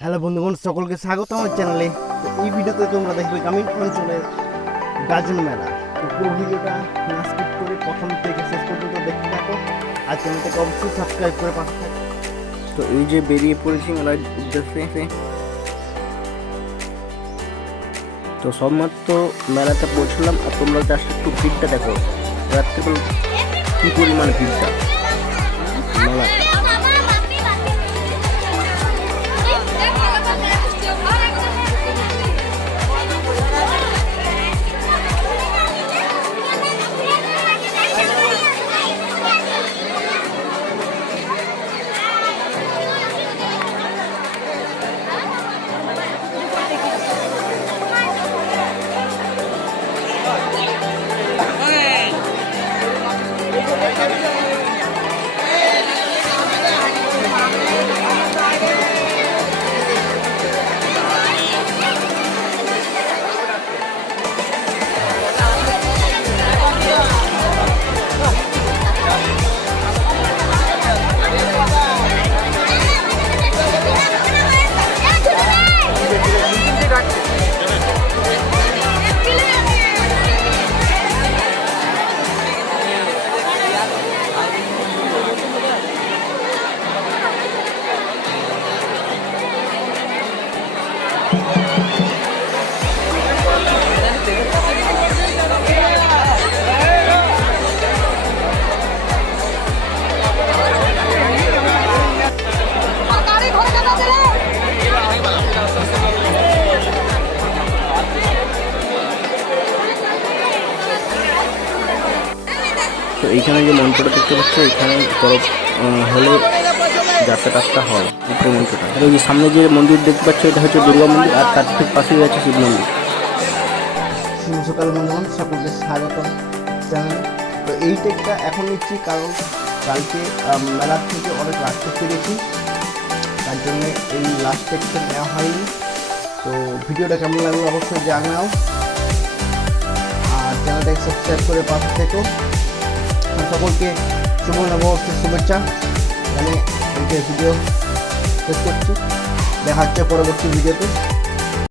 Hello বন্ধুগণ, সকলকে স্বাগত আমার চ্যানেলে। তো এই ভিডিওতে তোমরা দেখবে গ্রামীণ অঞ্চলের গাজন মেলা। তো পুরো ভিডিওটা না স্কিপ করে প্রথম থেকে শেষ পর্যন্ত দেখতে থাকো, আর চ্যানেলটাকে অবশ্যই সাবস্ক্রাইব করে পাশে থাকো। তো এই যে বেরিয়ে পড়েছি মেলার উদ্দেশ্যে। তো সবমাত্র মেলাতে পৌঁছলাম, আর তোমরা জাস্ট একটু ভিড়টা দেখো, রাত্রিবেলা কী পরিমাণ ভিড়টা মেলা। তো এইখানে যে মঞ্চটা দেখতে পাচ্ছ, এখানে পরব হলে যাত্রা হয় উপরে মঞ্চটা। আর ওই যে সামনে যে মন্দির দেখতে পাচ্ছ, এটা হচ্ছে দুর্গা মন্দির, আর তার ঠিক পাশেই আছে শিব মন্দির। শুভ সকাল বন্ধুগণ, সকলকে স্বাগত চ্যানেলে। তো এই টেকটা এখন নিচ্ছি কারণ কালকে মেলার থেকে অনেক রাত করতে গেছি, তার জন্যে এই লাস্ট টেকটা নেওয়া হয়নি। তো ভিডিওটা কেমন লাগলো অবশ্যই জানাও, আর চ্যানেলটাকে সাবস্ক্রাইব করে পাশে থেকো। সকলকে শুভ নববর্ষের শুভেচ্ছা জানিয়ে ভিডিও শেষ করছি। দেখা হচ্ছে পরবর্তী ভিডিওতে।